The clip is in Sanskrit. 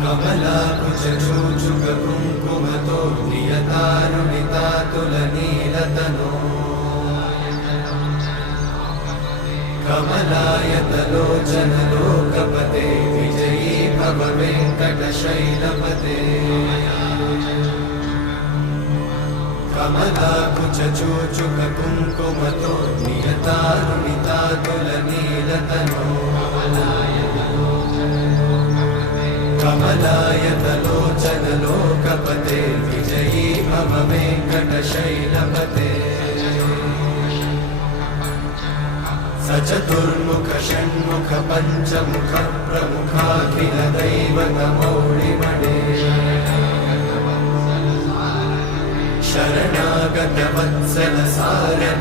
कमलाकुचूचुककुङ्कुमतो नियतारुणितातुलनीलतनो कमलायतलोचनलोकपते विजयी भव वेङ्कटशैलपते कमलाकुचूचुककुङ्कुमतो नियतारुणितातुलनीलतनो कमलायतलोचनलोकपते विजयी भव वेङ्कटशैलपते सचतुर्मुख षण्मुख पञ्चमुख प्रमुखाखिलदैवतमौलिमणे शरणागतवत्सल सार